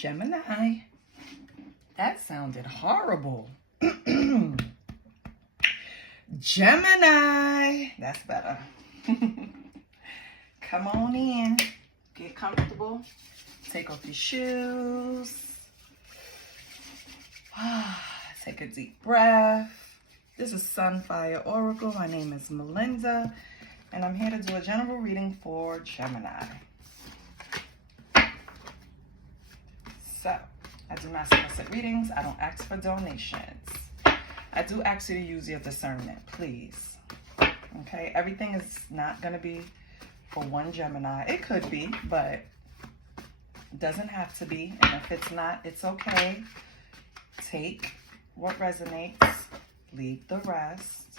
Gemini. That sounded horrible. Gemini. That's better. Come on in. Get comfortable. Take off your shoes. Take a deep breath. This is Sunfire Oracle. My name is Melinda, and I'm here to do a general reading for Gemini. So, I do not solicit readings. I don't ask for donations. I do ask you to use your discernment, please. Okay, everything is not going to be for one Gemini. It could be, but it doesn't have to be. And if it's not, it's okay. Take what resonates, leave the rest.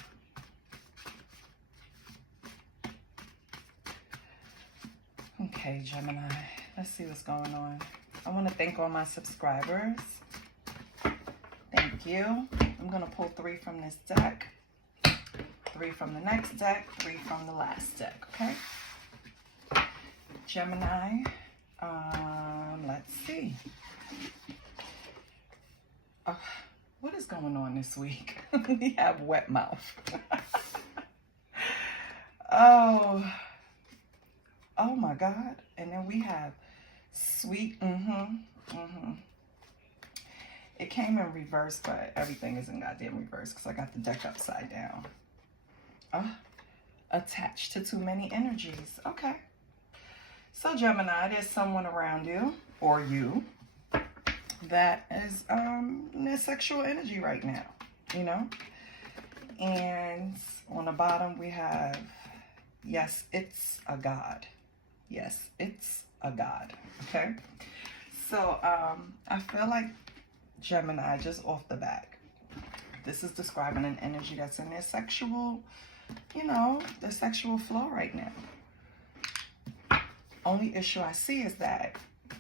Okay, Gemini, let's see what's going on. I want to thank all my subscribers. Thank you. I'm going to pull 3 from this deck, 3 from the next deck, 3 from the last deck, okay? Gemini, let's see. What is going on this week? We have wet mouth. Oh my God. And then we have sweet, It came in reverse, but everything is in goddamn reverse because I got the deck upside down. Attached to too many energies. Okay. So Gemini, there's someone around you, or you, that is in their sexual energy right now, you know? And on the bottom we have, yes, it's a God. Yes, it's a God. Okay? So I feel like Gemini, just off the back, this is describing an energy that's in their sexual, you know, their sexual flow right now. Only issue I see is that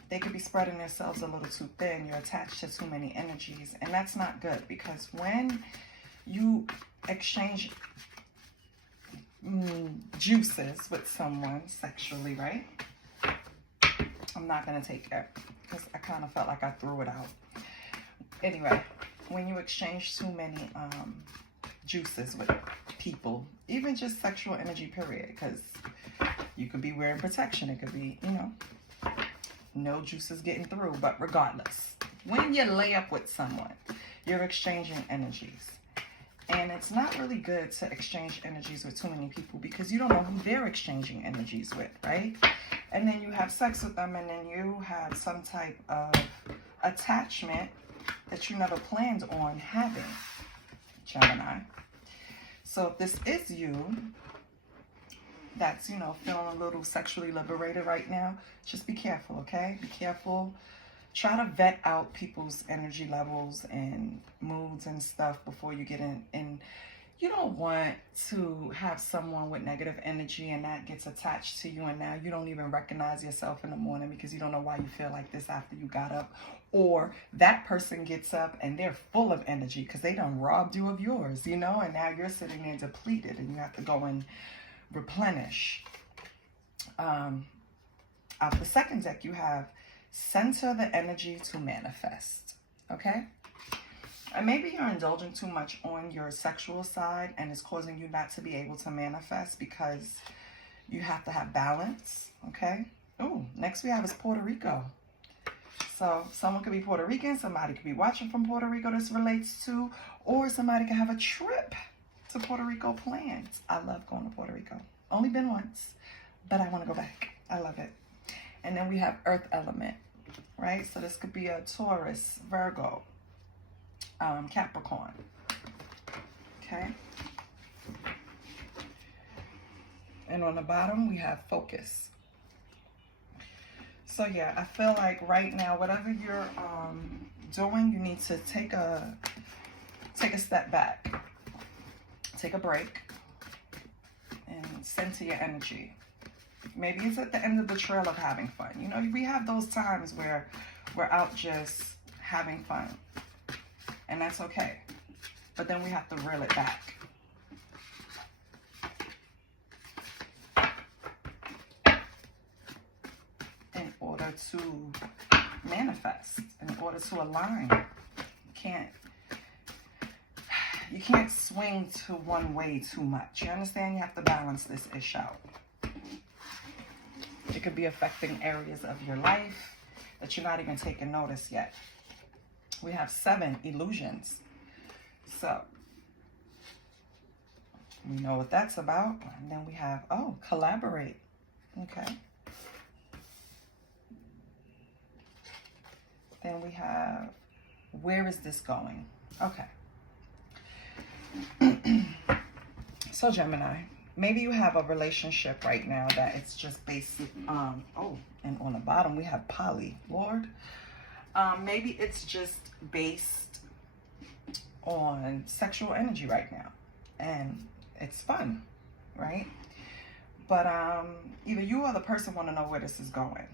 they could be spreading themselves a little too thin. You're attached to too many energies, and that's not good, because when you exchange juices with someone sexually, right? I'm not going to take it because I kind of felt like I threw it out. Anyway, when you exchange too many juices with people, even just sexual energy, period, because you could be wearing protection. It could be, you know, no juices getting through. But regardless, when you lay up with someone, you're exchanging energies. And it's not really good to exchange energies with too many people because you don't know who they're exchanging energies with, right? And then you have sex with them, and then you have some type of attachment that you never planned on having, Gemini. So if this is you that's, you know, feeling a little sexually liberated right now, just be careful, okay? Be careful. Try to vet out people's energy levels and moods and stuff before you get in. And you don't want to have someone with negative energy and that gets attached to you, and now you don't even recognize yourself in the morning because you don't know why you feel like this after you got up. Or that person gets up and they're full of energy because they done robbed you of yours, you know, and now you're sitting there depleted and you have to go and replenish. Out the second deck, you have center the energy to manifest, okay? And maybe you're indulging too much on your sexual side and it's causing you not to be able to manifest because you have to have balance, okay? Oh, next we have is Puerto Rico. So someone could be Puerto Rican, somebody could be watching from Puerto Rico this relates to, or somebody could have a trip to Puerto Rico planned. I love going to Puerto Rico. Only been once, but I want to go back. I love it. And then we have earth element, right? So this could be a Taurus, Virgo, Capricorn, okay? And on the bottom, we have focus. So yeah, I feel like right now, whatever you're doing, you need to take a step back, take a break, and center your energy. Maybe it's at the end of the trail of having fun. You know, we have those times where we're out just having fun, and that's okay. But then we have to reel it back. In order to manifest, in order to align. You can't swing to one way too much. You understand? You have to balance this ish out. It could be affecting areas of your life that you're not even taking notice yet. We have 7 illusions. So we know what that's about. And then we have, oh, collaborate. Okay. Then we have, where is this going? Okay. So Gemini, maybe you have a relationship right now that it's just basic. Oh, and on the bottom we have poly, Lord. Maybe it's just based on sexual energy right now, and it's fun, right? But either you or the person want to know where this is going.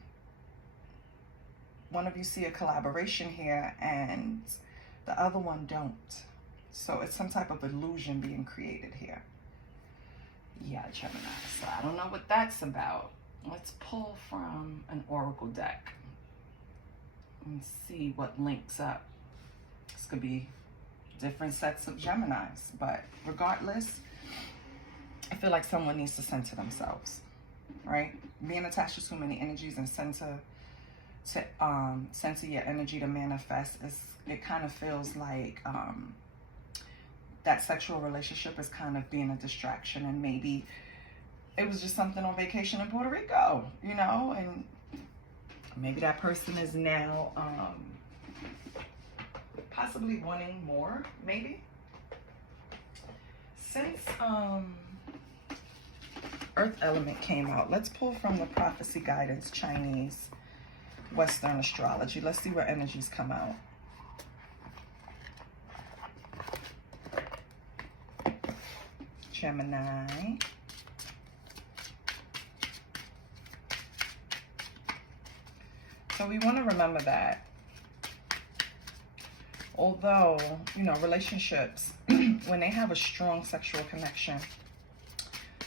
One of you see a collaboration here and the other one don't. So it's some type of illusion being created here. Yeah, Gemini. So I don't know what that's about. Let's pull from an oracle deck and see what links up. This could be different sets of Geminis, but regardless, I feel like someone needs to center themselves, right? Being attached to too many energies and center your energy to manifest, it kind of feels like that sexual relationship is kind of being a distraction, and maybe it was just something on vacation in Puerto Rico, you know, and maybe that person is now possibly wanting more, maybe. Since Earth element came out, let's pull from the prophecy guidance, Chinese, Western astrology. Let's see where energies come out. Gemini. So we want to remember that although, you know, relationships, when they have a strong sexual connection,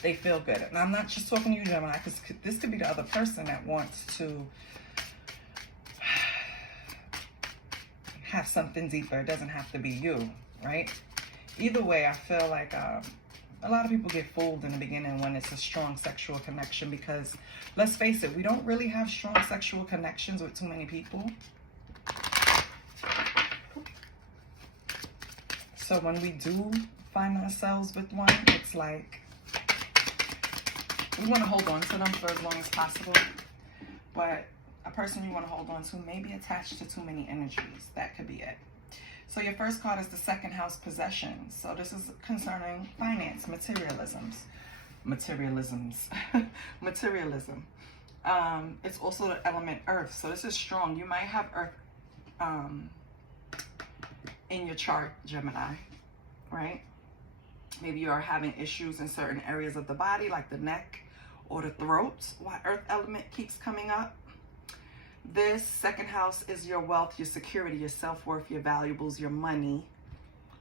they feel good. And I'm not just talking to you, Gemini, because this could be the other person that wants to have something deeper. It doesn't have to be you, right? Either way, I feel like a lot of people get fooled in the beginning when it's a strong sexual connection, because let's face it, we don't really have strong sexual connections with too many people. So when we do find ourselves with one, it's like we want to hold on to them for as long as possible. But a person you want to hold on to may be attached to too many energies. That could be it. So your first card is the second house, possessions. So this is concerning finance, materialism. It's also the element earth. So this is strong. You might have earth in your chart, Gemini, right? Maybe you are having issues in certain areas of the body, like the neck or the throat. Why earth element keeps coming up. This second house is your wealth, your security, your self-worth, your valuables, your money,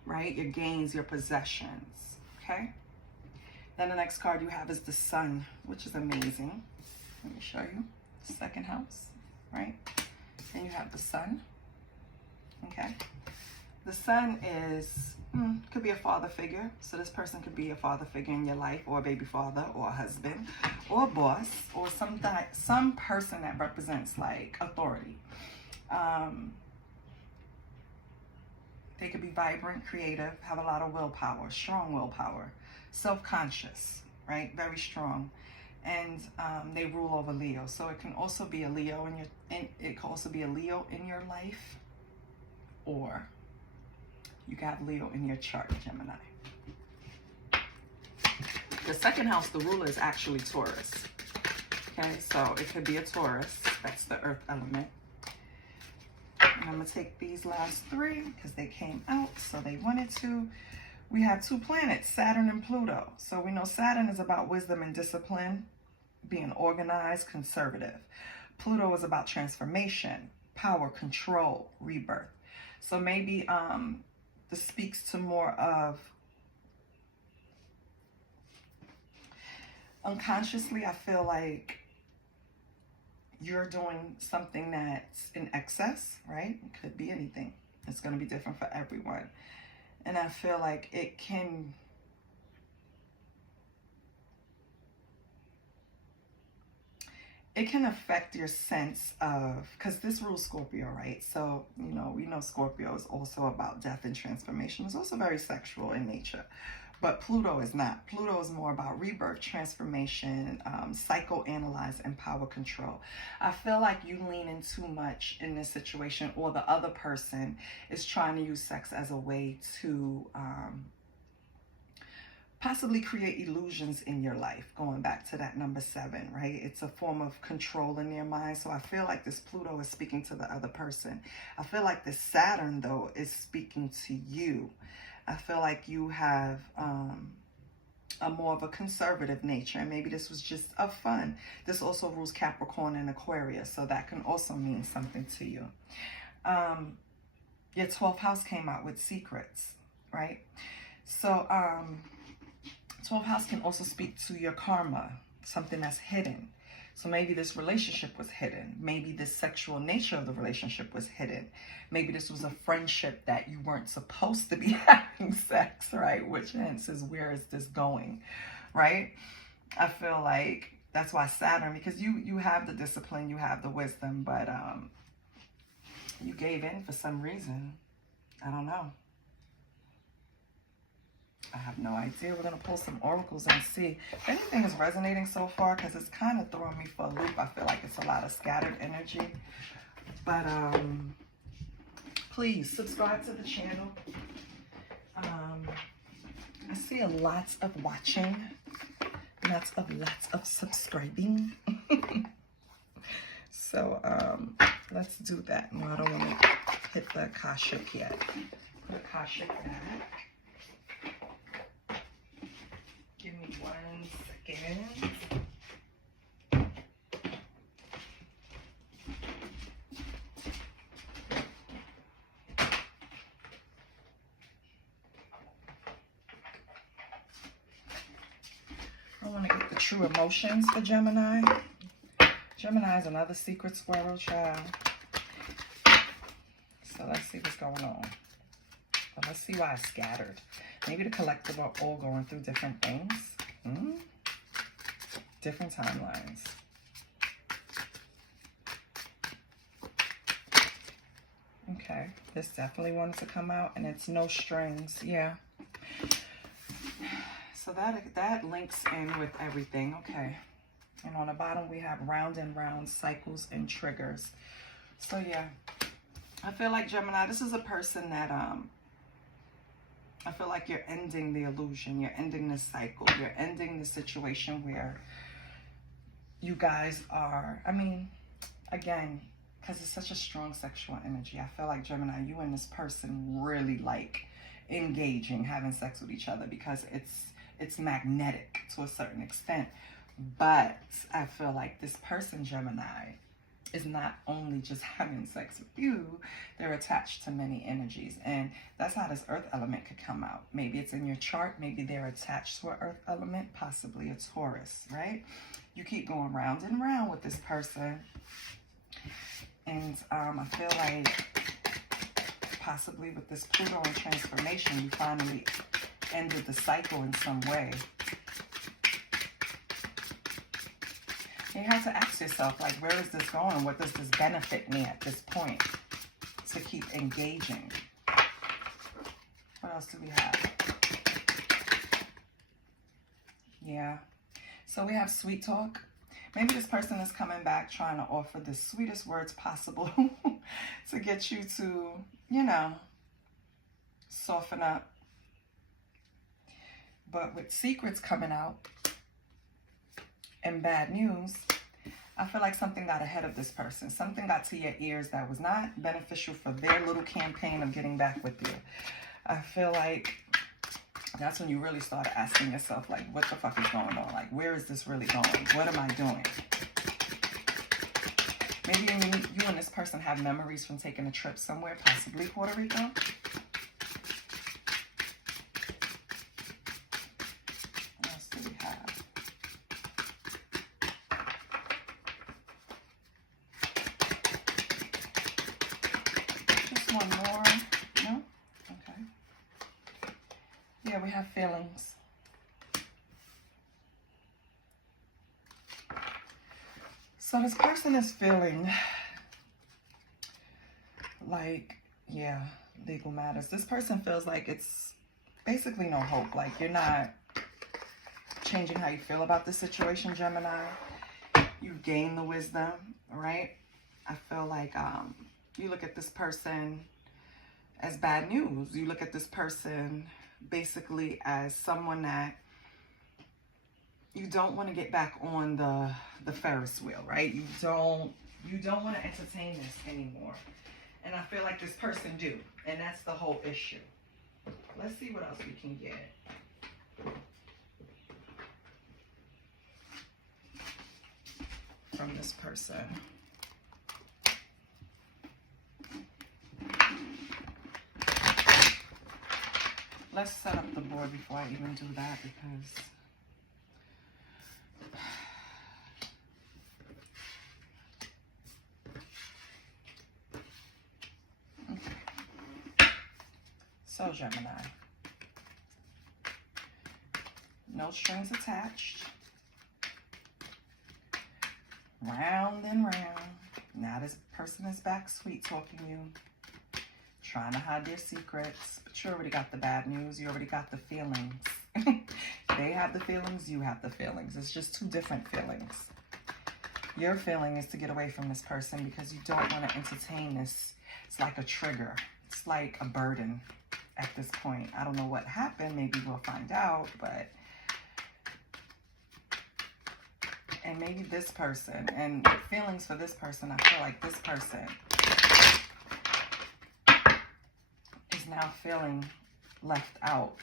right? Your gains, your possessions, okay? Then the next card you have is the sun, which is amazing. Let me show you. Second house, right? And you have the sun, okay? The sun is, could be a father figure. So this person could be a father figure in your life, or a baby father, or a husband, or a boss, or some person that represents like authority. They could be vibrant, creative, have a lot of willpower, strong willpower, self-conscious, right? Very strong. And they rule over Leo. So it can also be a Leo it can also be a Leo in your life, or you can have Leo in your chart, Gemini. The second house, the ruler, is actually Taurus. Okay, so it could be a Taurus. That's the earth element. And I'm going to take these last three because they came out, so they wanted to. We have two planets, Saturn and Pluto. So we know Saturn is about wisdom and discipline, being organized, conservative. Pluto is about transformation, power, control, rebirth. So maybe this speaks to more of unconsciously, I feel like you're doing something that's in excess, right? It could be anything. It's going to be different for everyone. And I feel like it can affect your sense of, because this rules Scorpio, right? So, you know, we know Scorpio is also about death and transformation. It's also very sexual in nature. But Pluto is not. Pluto is more about rebirth, transformation, psychoanalyze, and power control. I feel like you lean in too much in this situation, or the other person is trying to use sex as a way to possibly create illusions in your life, going back to that number 7, right? It's a form of control in their mind. So I feel like this Pluto is speaking to the other person. I feel like this Saturn, though, is speaking to you. I feel like you have a more of a conservative nature, and maybe this was just a fun. This also rules Capricorn and Aquarius, so that can also mean something to you. Your 12th house came out with secrets, right? So 12th house can also speak to your karma, something that's hidden. So maybe this relationship was hidden. Maybe the sexual nature of the relationship was hidden. Maybe this was a friendship that you weren't supposed to be having sex, right? Which hence is, where is this going, right? I feel like that's why Saturn, because you have the discipline, you have the wisdom, but you gave in for some reason. I don't know. I have no idea. We're going to pull some oracles and see if anything is resonating so far, because it's kind of throwing me for a loop. I feel like it's a lot of scattered energy. But please subscribe to the channel. I see a lot of watching, lots of subscribing. So let's do that. No, I don't want to hit the Akashic yet. Put Akashic back. Give me 1 second. I want to get the true emotions for Gemini. Gemini is another secret squirrel, child. So let's see what's going on. Well, let's see why I scattered. Maybe the collective are all going through different things. Different timelines. Okay, this definitely wanted to come out, and it's no strings. Yeah. So that links in with everything. Okay. And on the bottom we have round and round cycles and triggers. So yeah, I feel like Gemini, this is a person that I feel like you're ending the illusion, you're ending the cycle, you're ending the situation where you guys are, I mean, again, because it's such a strong sexual energy, I feel like Gemini, you and this person really like engaging, having sex with each other, because it's magnetic to a certain extent. But I feel like this person, Gemini, is not only just having sex with you, they're attached to many energies. And that's how this earth element could come out. Maybe it's in your chart, maybe they're attached to an earth element, possibly a Taurus, right? You keep going round and round with this person. And I feel like possibly with this Pluto and transformation, you finally ended the cycle in some way. You have to ask yourself, like, where is this going? What does this benefit me at this point to keep engaging? What else do we have? Yeah. So we have sweet talk. Maybe this person is coming back trying to offer the sweetest words possible to get you to, you know, soften up. But with secrets coming out and bad news, I feel like something got ahead of this person. Something got to your ears that was not beneficial for their little campaign of getting back with you. I feel like that's when you really started asking yourself, like, what the fuck is going on? Like, where is this really going? What am I doing? Maybe you and this person have memories from taking a trip somewhere, possibly Puerto Rico. What else do we have? one more. No? Okay. Yeah, we have feelings. So this person is feeling like, yeah, legal matters. This person feels like it's basically no hope. Like you're not changing how you feel about the situation, Gemini. You've gained the wisdom, right? I feel like you look at this person as bad news. You look at this person basically as someone that you don't want to get back on the Ferris wheel, right? You don't want to entertain this anymore. And I feel like this person do, and that's the whole issue. Let's see what else we can get. From this person. Let's set up the board before I even do that, because so Gemini, no strings attached, round and round. Now this person is back sweet talking you, trying to hide their secrets, but you already got the bad news. You already got the feelings. They have the feelings, you have the feelings. It's just two different feelings. Your feeling is to get away from this person because you don't want to entertain this. It's like a trigger. It's like a burden at this point. I don't know what happened. Maybe we'll find out, but... And maybe this person, and feelings for this person, I feel like this person is now feeling left out.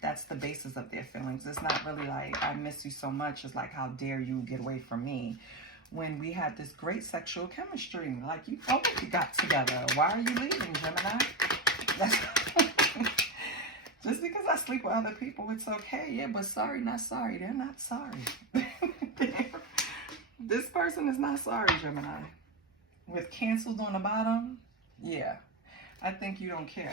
That's the basis of their feelings. It's not really like, I miss you so much. It's like, how dare you get away from me when we had this great sexual chemistry? Like, you already got together. Why are you leaving, Gemini? That's just because I sleep with other people, it's okay. Yeah, but sorry, not sorry. They're not sorry. This person is not sorry, Gemini. With canceled on the bottom, yeah, I think you don't care.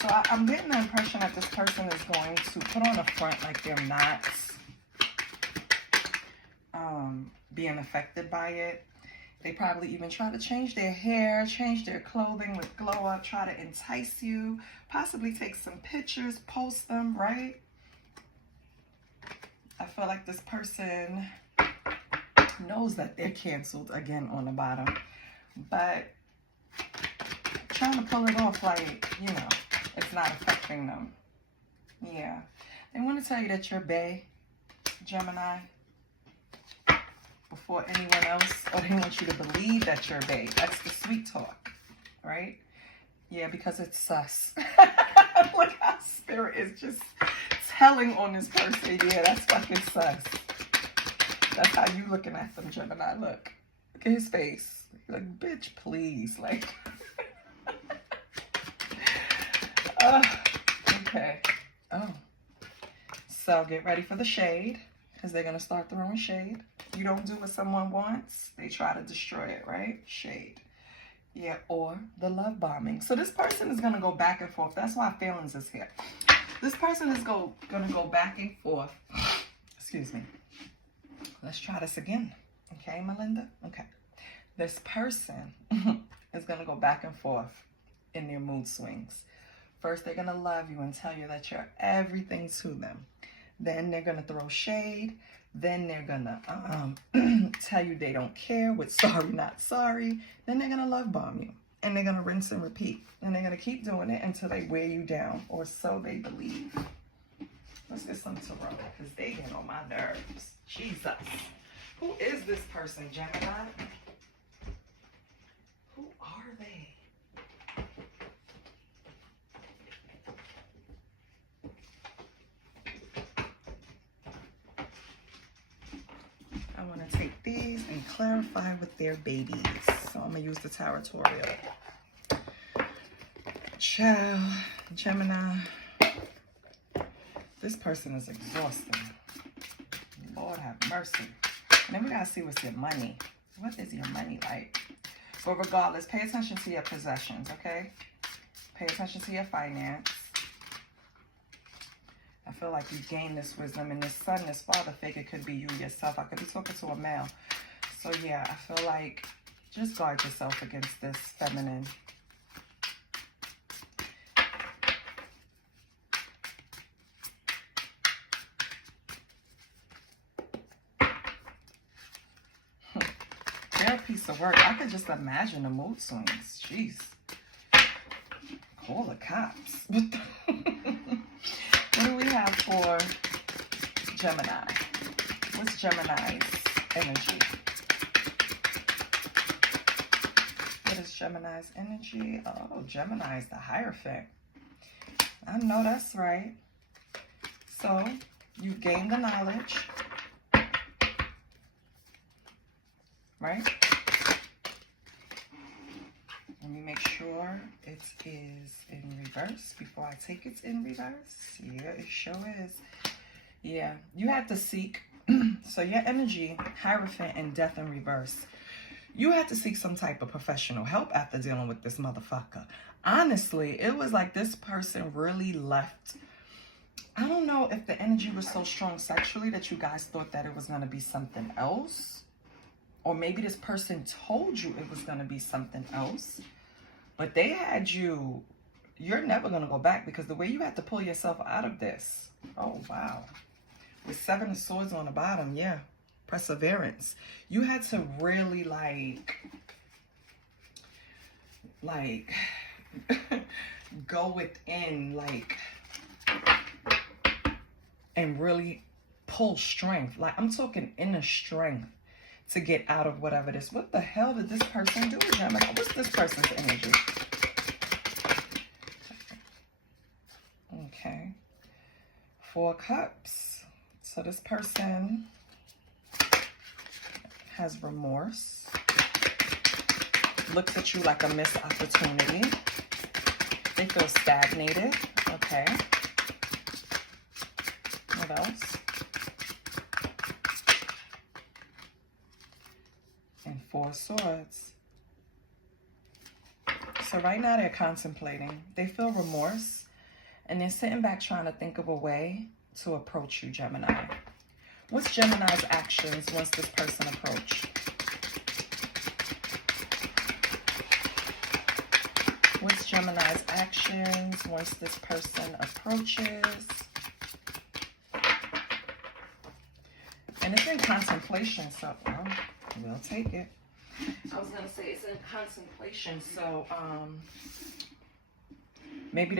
So I'm getting the impression that this person is going to put on a front like they're not being affected by it. They probably even try to change their hair, change their clothing with glow up, try to entice you, possibly take some pictures, post them, right? I feel like this person knows that they're canceled again on the bottom, but trying to pull it off like, you know, it's not affecting them. Yeah. They want to tell you that you're bae, Gemini, before anyone else, or they want you to believe that you're bae. That's the sweet talk, right? Yeah, because it's sus. Look how spirit is just telling on this person. Yeah, that's fucking sus. That's how you looking at them, Gemini. Look at his face. Like, bitch, please. Like, okay. Oh. So get ready for the shade, because they're going to start throwing shade. You don't do what someone wants, they try to destroy it, right? Shade. Yeah, or the love bombing. So this person is going to go back and forth. That's why feelings is here. This person is going to go back and forth. Excuse me. Let's try this again. Okay, Melinda? Okay. This person is going to go back and forth in their mood swings. First, they're going to love you and tell you that you're everything to them. Then they're going to throw shade. Then they're going to tell you they don't care with sorry, not sorry. Then they're going to love bomb you. And they're going to rinse and repeat. And they're going to keep doing it until they wear you down. Or so they believe. Let's get some tarot, because they get on my nerves. Jesus. Who is this person, Gemini? Who are they? I want to take these and clarify with their babies. So I'm going to use the Territorial. Child, Gemini. This person is exhausting. Lord have mercy. And then we got to see what's your money. What is your money like? But regardless, pay attention to your possessions, okay? Pay attention to your finance. I feel like you gain this wisdom, and this son, this father figure could be you yourself. I could be talking to a male. So yeah, I feel like just guard yourself against this feminine. They're a piece of work. I could just imagine the mood swings. Jeez. Call the cops. What do we have for Gemini? What's Gemini's energy? What is Gemini's energy? Oh, Gemini is the Hierophant. I know that's right. So, you gain the knowledge. Right? Let me make sure it is in reverse before I take it in reverse. Yeah, it sure is. Yeah, you had to seek. So your energy, Hierophant and Death in reverse. You had to seek some type of professional help after dealing with this motherfucker. Honestly, it was like this person really left. I don't know if the energy was so strong sexually that you guys thought that it was going to be something else. Or maybe this person told you it was going to be something else. But they had you, you're never going to go back because the way you had to pull yourself out of this. Oh, wow. With 7 of Swords on the bottom, yeah. Perseverance. You had to really go within, and really pull strength. Like, I'm talking inner strength to get out of whatever this. What the hell did this person do, Gemini? What's this person's energy? Okay. 4 Cups. So this person has remorse. Looks at you like a missed opportunity. They feel stagnated. Okay. What else? And 4 Swords. So right now they're contemplating. They feel remorse. And they're sitting back trying to think of a way to approach you, Gemini. What's Gemini's actions once this person approached? What's Gemini's actions once this person approaches? And it's in contemplation, so well, we'll take it. I was going to say it's in contemplation, so maybe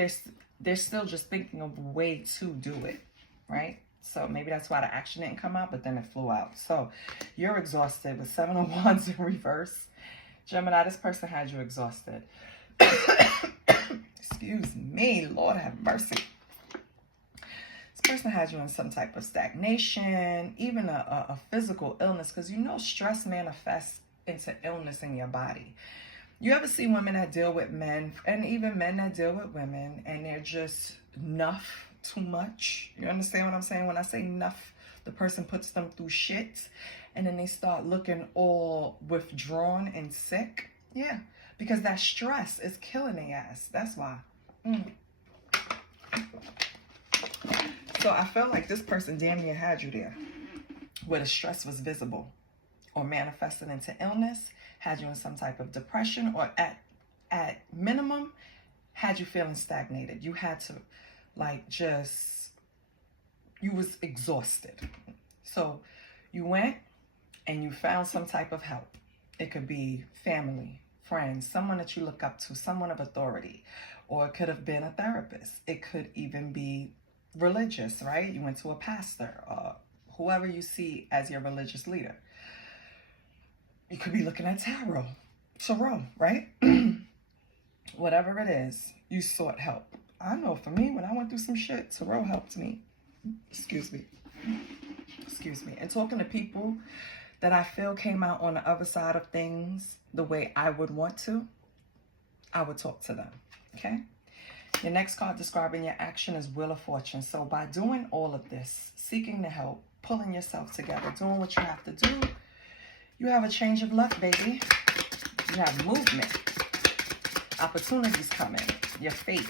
they're still just thinking of a way to do it, right? So maybe that's why the action didn't come out, but then it flew out. So you're exhausted with 7 of Wands in reverse. Gemini, this person had you exhausted. Excuse me, Lord have mercy. This person had you in some type of stagnation, even a physical illness, because you know stress manifests into illness in your body. You ever see women that deal with men, and even men that deal with women, and they're just enough too much? You understand what I'm saying? When I say enough, the person puts them through shit, and then they start looking all withdrawn and sick. Yeah, because that stress is killing their ass. That's why. So I feel like this person damn near had you there, where the stress was visible or manifested into illness, had you in some type of depression, or at minimum, had you feeling stagnated. You had to, you was exhausted. So you went and you found some type of help. It could be family, friends, someone that you look up to, someone of authority, or it could have been a therapist. It could even be religious, right? You went to a pastor, or whoever you see as your religious leader. You could be looking at tarot, right? Whatever it is, you sought help. I know for me, when I went through some shit, tarot helped me. Excuse me. And talking to people that I feel came out on the other side of things the way I would want to, I would talk to them, okay? Your next card describing your action is Wheel of Fortune. So by doing all of this, seeking the help, pulling yourself together, doing what you have to do, you have a change of luck, baby. You have movement. Opportunities coming. Your fate.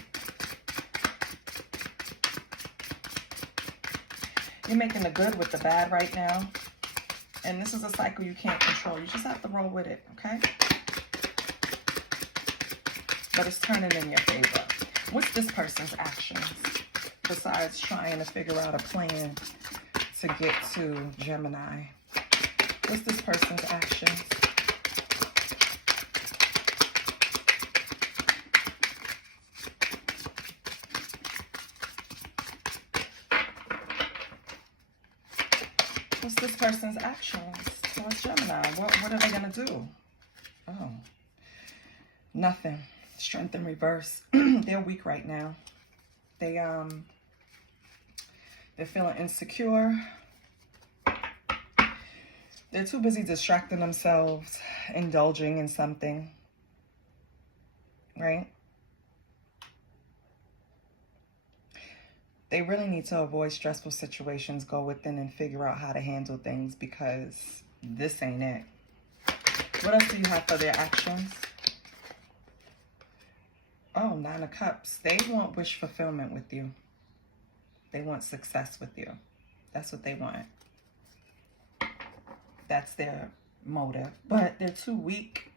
You're making the good with the bad right now. And this is a cycle you can't control. You just have to roll with it, okay? But it's turning in your favor. What's this person's actions? Besides trying to figure out a plan to get to Gemini. What's this person's actions? What's this person's actions towards Gemini? What are they going to do? Oh, nothing. Strength in reverse. They're weak right now. They're feeling insecure. They're too busy distracting themselves, indulging in something, right? They really need to avoid stressful situations, go within and figure out how to handle things, because this ain't it. What else do you have for their actions? Oh, 9 of Cups. They want wish fulfillment with you. They want success with you. That's what they want. That's their motive. But they're too weak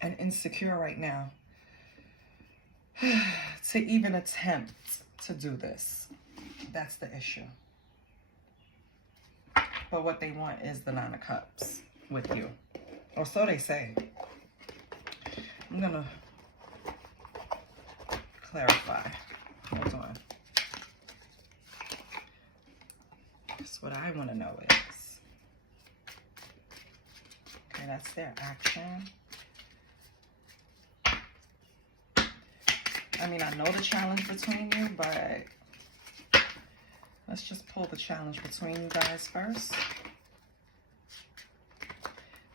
and insecure right now to even attempt to do this. That's the issue. But what they want is the 9 of Cups with you. Or so they say. I'm going to clarify. Hold on. That's what I want to know is. Okay, that's their action. I mean, I know the challenge between you, but let's just pull the challenge between you guys first.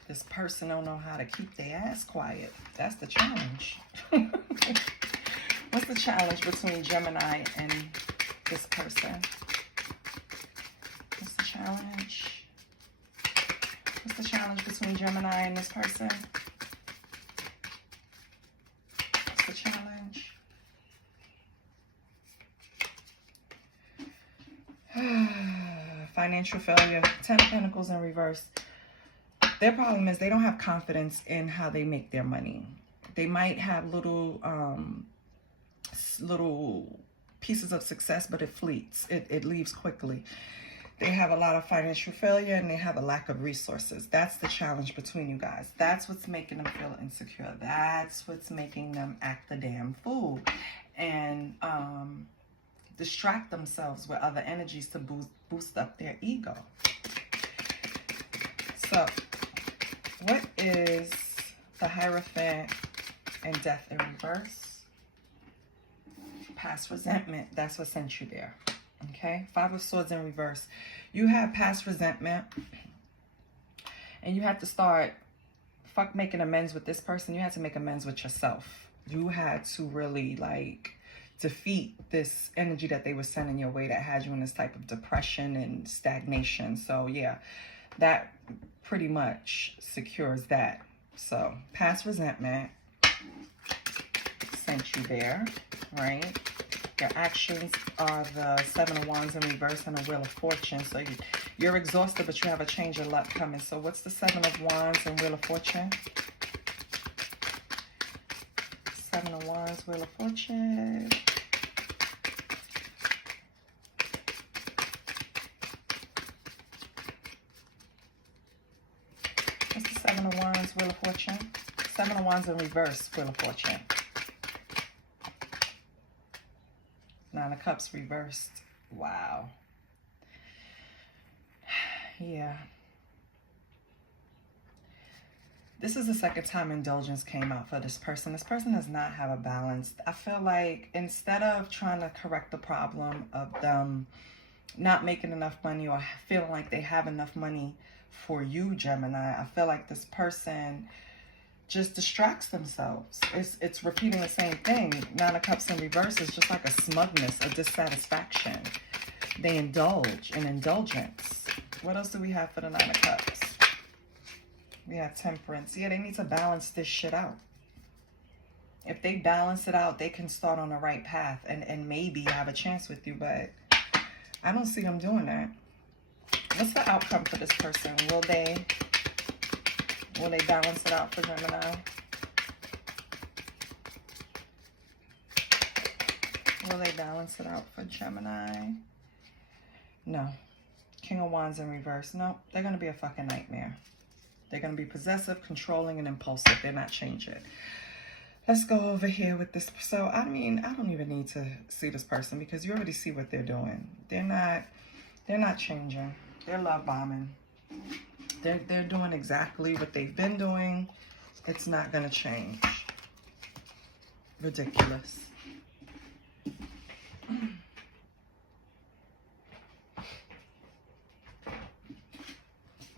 This person don't know how to keep their ass quiet. That's the challenge. What's the challenge between Gemini and this person? What's the challenge? What's the challenge between Gemini and this person? What's the challenge? Financial failure. 10 of Pentacles in reverse. Their problem is they don't have confidence in how they make their money. They might have little pieces of success, but it fleets. It leaves quickly. They have a lot of financial failure and they have a lack of resources. That's the challenge between you guys. That's what's making them feel insecure. That's what's making them act the damn fool and distract themselves with other energies to boost up their ego. So, what is the Hierophant and Death in reverse? Past resentment. That's what sent you there. Okay? 5 of Swords in reverse. You have past resentment. And you have to start making amends with this person. You had to make amends with yourself. You had to really, defeat this energy that they were sending your way that had you in this type of depression and stagnation. So, yeah, that pretty much secures that. So, past resentment sent you there, right? Your actions are the 7 of Wands in reverse and a Wheel of Fortune. So you're exhausted, but you have a change of luck coming. So what's the 7 of Wands and Wheel of Fortune? 7 of Wands, Wheel of Fortune. What's the 7 of Wands, Wheel of Fortune? 7 of Wands in reverse, Wheel of Fortune. 9 of Cups reversed. Wow. Yeah. This is the second time indulgence came out for this person. This person does not have a balance. I feel like instead of trying to correct the problem of them not making enough money or feeling like they have enough money for you, Gemini, I feel like this person just distracts themselves. It's repeating the same thing. 9 of Cups in reverse is just like a smugness, a dissatisfaction. They indulge in indulgence. What else do we have for the 9 of Cups? We have Temperance. Yeah, they need to balance this shit out. If they balance it out, they can start on the right path and maybe have a chance with you, but I don't see them doing that. What's the outcome for this person? Will they balance it out for Gemini? Will they balance it out for Gemini? No. King of Wands in reverse. No, they're going to be a fucking nightmare. They're going to be possessive, controlling, and impulsive. They're not changing. Let's go over here with this. So, I mean, I don't even need to see this person because you already see what they're doing. They're not changing. They're love bombing. They're doing exactly what they've been doing. It's not going to change. Ridiculous.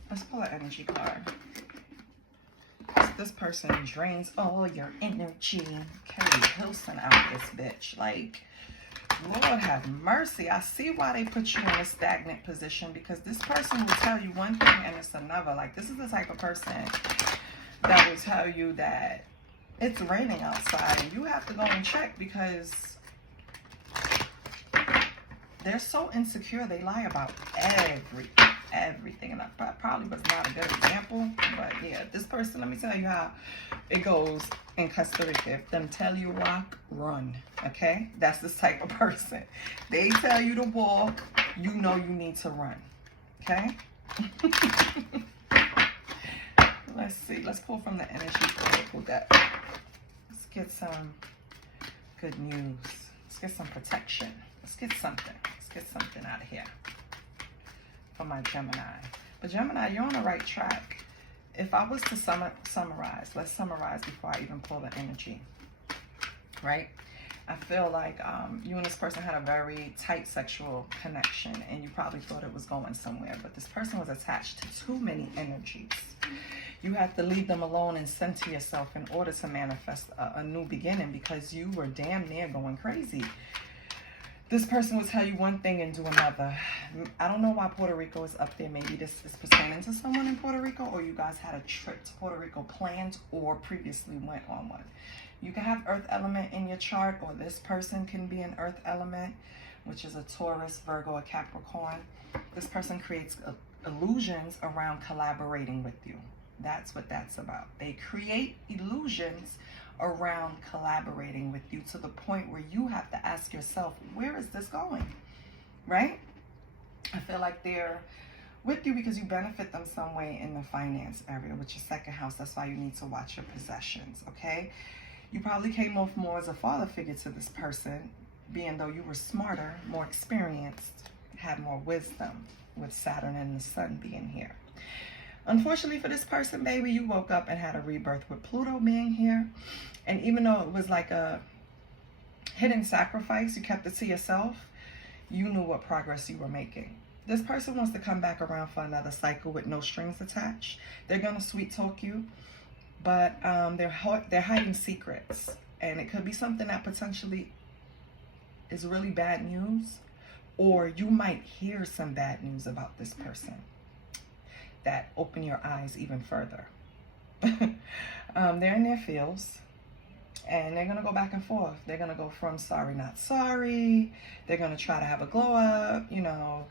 Let's pull an energy card. This person drains all your energy. Carrie Hilson out this bitch. Like, Lord have mercy. I see why they put you in a stagnant position, because this person will tell you one thing and it's another. Like, this is the type of person that will tell you that it's raining outside and you have to go and check, because they're so insecure. They lie about everything. And that probably was not a good example, but yeah, this person, let me tell you how it goes in Costa Rica. If them tell you walk, run. Okay, that's this type of person. They tell you to walk, you know you need to run. Okay. Let's see. Let's pull from the energy oracle deck. Let's get some good news. Let's get some protection. Let's get something. Let's get something out of here for my Gemini. But Gemini, you're on the right track. If I was to summarize, let's summarize before I even pull the energy, right? I feel like you and this person had a very tight sexual connection and you probably thought it was going somewhere, but this person was attached to too many energies. You have to leave them alone and center yourself in order to manifest a new beginning, because you were damn near going crazy. This person will tell you one thing and do another. I don't know why Puerto Rico is up there. Maybe this is pertaining to someone in Puerto Rico, or you guys had a trip to Puerto Rico planned or previously went on one. You can have earth element in your chart, or this person can be an earth element, which is a Taurus, Virgo, or Capricorn. This person creates illusions around collaborating with you. That's what that's about. They create illusions around collaborating with you to the point where you have to ask yourself, where is this going? Right? I feel like they're with you because you benefit them some way in the finance area, which is second house. That's why you need to watch your possessions. Okay, you probably came off more as a father figure to this person, being though you were smarter, more experienced, had more wisdom, with Saturn and the Sun being here. Unfortunately for this person, baby, you woke up and had a rebirth with Pluto being here. And even though it was like a hidden sacrifice, you kept it to yourself, you knew what progress you were making. This person wants to come back around for another cycle with no strings attached. They're going to sweet talk you, but they're hiding secrets. And it could be something that potentially is really bad news, or you might hear some bad news about this person that open your eyes even further. They're in their feels, and they're going to go back and forth. They're going to go from sorry, not sorry. They're going to try to have a glow up, you know,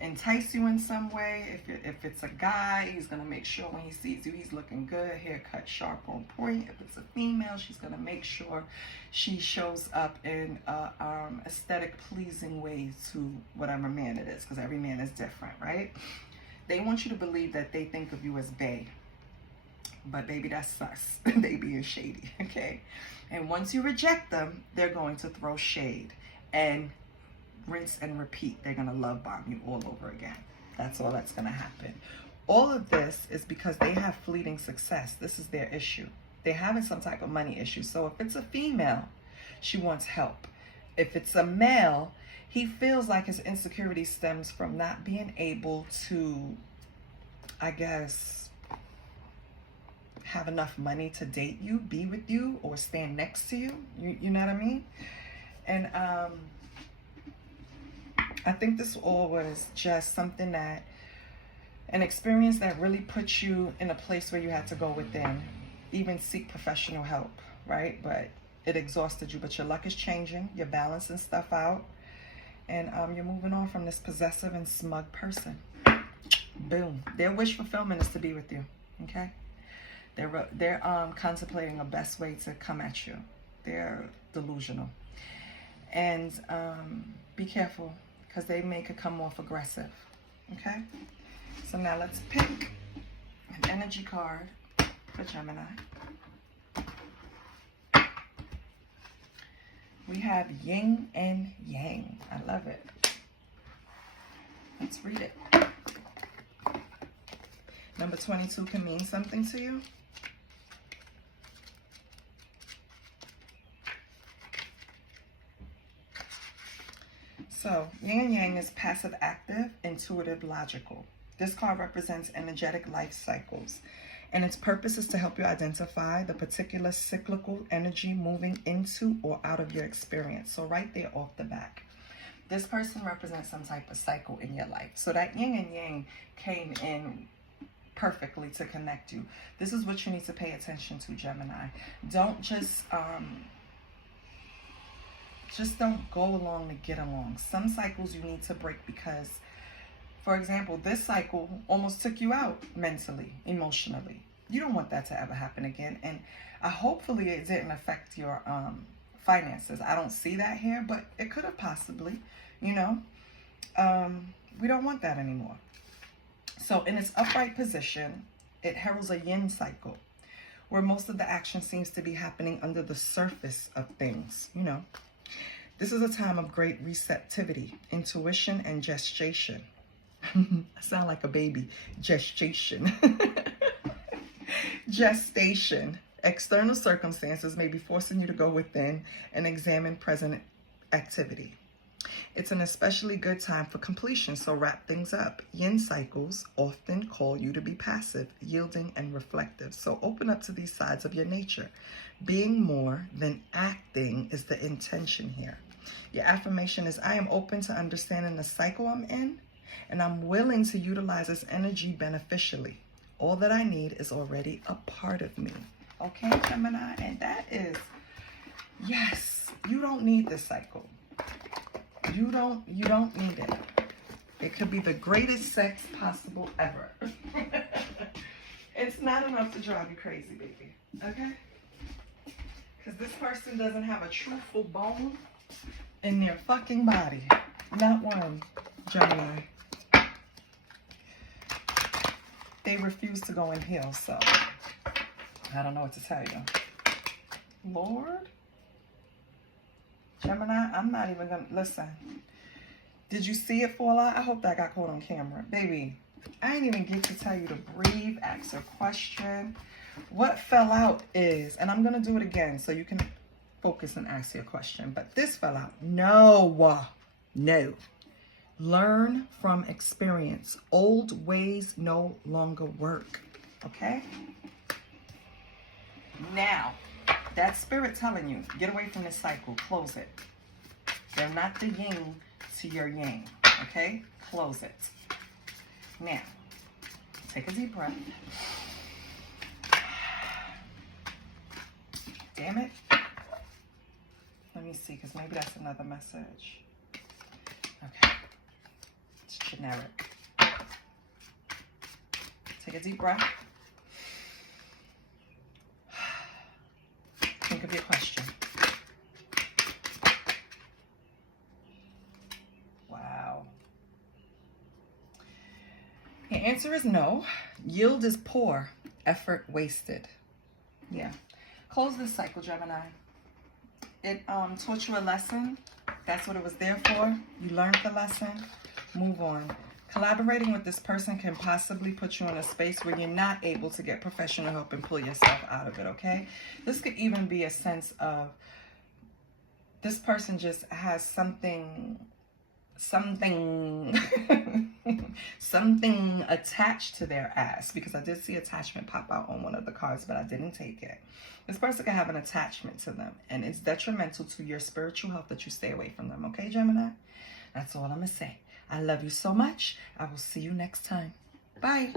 entice you in some way. If it's a guy, he's going to make sure when he sees you, he's looking good, haircut sharp on point. If it's a female, she's going to make sure she shows up in aesthetic pleasing ways to whatever man it is, because every man is different, right? They want you to believe that they think of you as bae. But baby, that's sus. They being shady, okay? And once you reject them, they're going to throw shade and rinse and repeat. They're going to love bomb you all over again. That's all that's going to happen. All of this is because they have fleeting success. This is their issue. They're having some type of money issue. So if it's a female, she wants help. If it's a male, he feels like his insecurity stems from not being able to, I guess, have enough money to date you, be with you, or stand next to you. You know what I mean? And I think this all was just something that An experience that really puts you in a place where you had to go within, even seek professional help, right? But it exhausted you. But your luck is changing. You're balancing stuff out. And you're moving on from this possessive and smug person. Boom. Their wish fulfillment is to be with you, okay? They're contemplating a best way to come at you. They're delusional. And be careful, because they could come off aggressive, okay? So now let's pick an energy card for Gemini. We have yin and yang. I love it. Let's read it. Number 22 can mean something to you. So, yin and yang is passive active, intuitive, logical. This card represents energetic life cycles, and its purpose is to help you identify the particular cyclical energy moving into or out of your experience. So right there off the back, this person represents some type of cycle in your life. So that yin and yang came in perfectly to connect you. This is what you need to pay attention to, Gemini. Don't just don't go along to get along. Some cycles you need to break because, for example, this cycle almost took you out mentally, emotionally. You don't want that to ever happen again. And hopefully it didn't affect your finances. I don't see that here, but it could have possibly, you know. We don't want that anymore. So in its upright position, it heralds a yin cycle, where most of the action seems to be happening under the surface of things, you know. This is a time of great receptivity, intuition, and gestation. I sound like a baby. Gestation. Gestation. External circumstances may be forcing you to go within and examine present activity. It's an especially good time for completion, so wrap things up. Yin cycles often call you to be passive, yielding, and reflective. So open up to these sides of your nature. Being more than acting is the intention here. Your affirmation is, I am open to understanding the cycle I'm in, and I'm willing to utilize this energy beneficially. All that I need is already a part of me. Okay, Gemini? And that is, yes, you don't need this cycle. You don't need it. It could be the greatest sex possible ever. It's not enough to drive you crazy, baby. Okay? Because this person doesn't have a truthful bone in their fucking body. Not one, Gemini. They refuse to go in heels, so I don't know what to tell you. Lord? Gemini, I'm not even gonna, listen. Did you see it fall out? I hope that got caught on camera. Baby, I didn't even get to tell you to breathe, ask a question. What fell out is, and I'm gonna do it again so you can focus and ask your question, but this fell out. No. Learn from experience. Old ways no longer work, okay? Now, that spirit telling you, get away from this cycle, close it. They're not the yin to your yang, okay? Close it. Now, take a deep breath. Damn it. Let me see, because maybe that's another message. Okay. It's generic. Take a deep breath. Think of your question. Wow. The answer is no. Yield is poor. Effort wasted. Yeah. Close this cycle, Gemini. It taught you a lesson. That's what it was there for. You learned the lesson. Move on. Collaborating with this person can possibly put you in a space where you're not able to get professional help and pull yourself out of it, okay? This could even be a sense of this person just has something attached to their ass, because I did see attachment pop out on one of the cards, but I didn't take it. This person can have an attachment to them, and it's detrimental to your spiritual health that you stay away from them, okay, Gemini? That's all I'm going to say. I love you so much. I will see you next time. Bye.